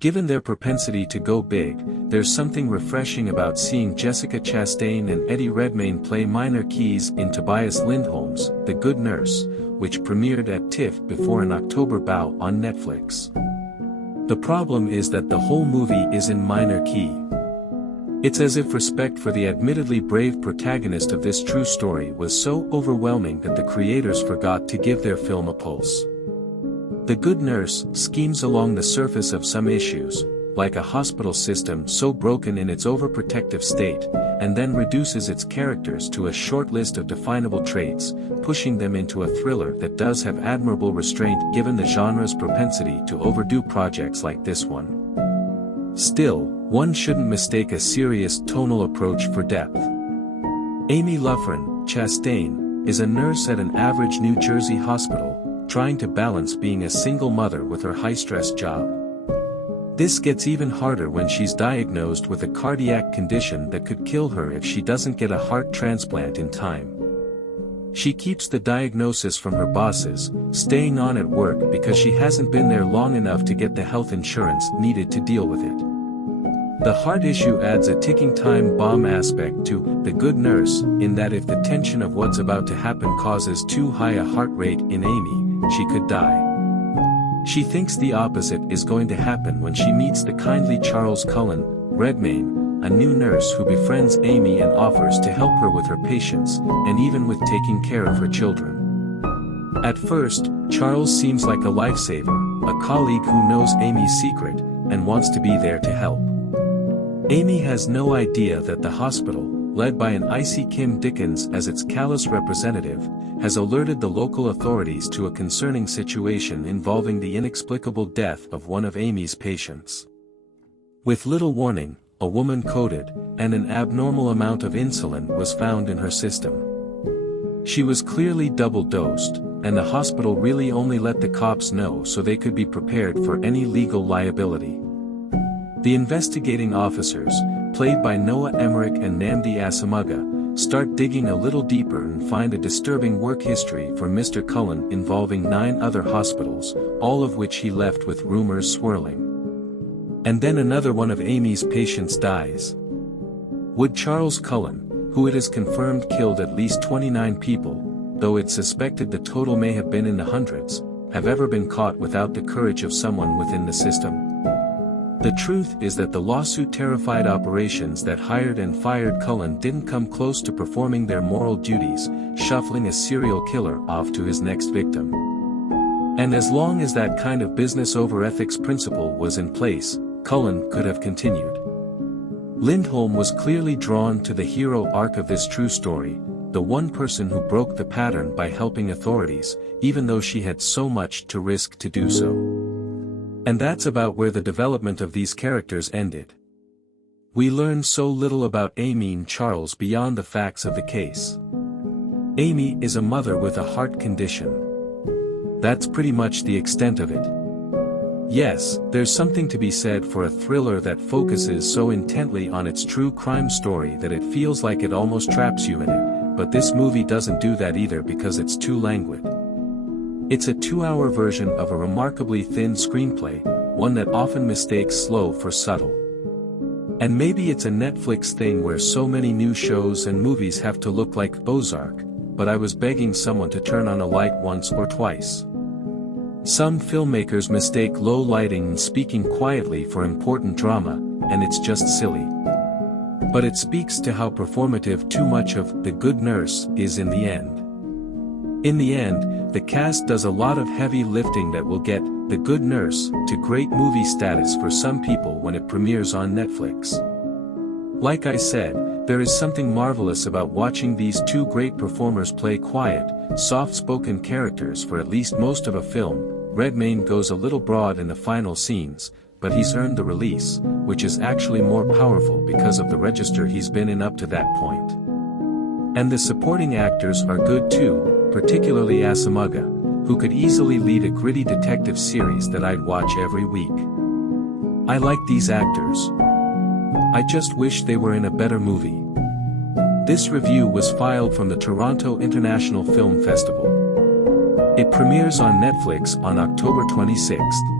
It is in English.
Given their propensity to go big, there's something refreshing about seeing Jessica Chastain and Eddie Redmayne play minor keys in Tobias Lindholm's The Good Nurse, which premiered at TIFF before an October bow on Netflix. The problem is that the whole movie is in minor key. It's as if respect for the admittedly brave protagonist of this true story was so overwhelming that the creators forgot to give their film a pulse. The Good Nurse schemes along the surface of some issues, like a hospital system so broken in its overprotective state, and then reduces its characters to a short list of definable traits, pushing them into a thriller that does have admirable restraint given the genre's propensity to overdo projects like this one. Still, one shouldn't mistake a serious tonal approach for depth. Amy Loughren, Chastain, is a nurse at an average New Jersey hospital, trying to balance being a single mother with her high-stress job. This gets even harder when she's diagnosed with a cardiac condition that could kill her if she doesn't get a heart transplant in time. She keeps the diagnosis from her bosses, staying on at work because she hasn't been there long enough to get the health insurance needed to deal with it. The heart issue adds a ticking time bomb aspect to The Good Nurse, in that if the tension of what's about to happen causes too high a heart rate in Amy, she could die. She thinks the opposite is going to happen when she meets the kindly Charles Cullen, Redmayne, a new nurse who befriends Amy and offers to help her with her patients, and even with taking care of her children. At first, Charles seems like a lifesaver, a colleague who knows Amy's secret, and wants to be there to help. Amy has no idea that the hospital, led by an icy Kim Dickens as its callous representative, has alerted the local authorities to a concerning situation involving the inexplicable death of one of Amy's patients. With little warning, a woman coded, and an abnormal amount of insulin was found in her system. She was clearly double-dosed, and the hospital really only let the cops know so they could be prepared for any legal liability. The investigating officers, played by Noah Emmerich and Nnamdi Asomugha, start digging a little deeper and find a disturbing work history for Mr. Cullen involving 9 other hospitals, all of which he left with rumors swirling. And then another one of Amy's patients dies. Would Charles Cullen, who it is confirmed killed at least 29 people, though it's suspected the total may have been in the hundreds, have ever been caught without the courage of someone within the system? The truth is that the lawsuit-terrified operations that hired and fired Cullen didn't come close to performing their moral duties, shuffling a serial killer off to his next victim. And as long as that kind of business over ethics principle was in place, Cullen could have continued. Lindholm was clearly drawn to the hero arc of this true story, the one person who broke the pattern by helping authorities, even though she had so much to risk to do so. And that's about where the development of these characters ended. We learn so little about Amy and Charles beyond the facts of the case. Amy is a mother with a heart condition. That's pretty much the extent of it. Yes, there's something to be said for a thriller that focuses so intently on its true crime story that it feels like it almost traps you in it, but this movie doesn't do that either because it's too languid. It's a 2-hour version of a remarkably thin screenplay, one that often mistakes slow for subtle. And maybe it's a Netflix thing where so many new shows and movies have to look like Ozark, but I was begging someone to turn on a light once or twice. Some filmmakers mistake low lighting and speaking quietly for important drama, and it's just silly. But it speaks to how performative too much of The Good Nurse is in the end. In the end, the cast does a lot of heavy lifting that will get The Good Nurse to great movie status for some people when it premieres on Netflix. Like I said, there is something marvelous about watching these two great performers play quiet, soft-spoken characters for at least most of a film. Redmayne goes a little broad in the final scenes, but he's earned the release, which is actually more powerful because of the register he's been in up to that point. And the supporting actors are good too, particularly Asomugha, who could easily lead a gritty detective series that I'd watch every week. I like these actors. I just wish they were in a better movie. This review was filed from the Toronto International Film Festival. It premieres on Netflix on October 26th.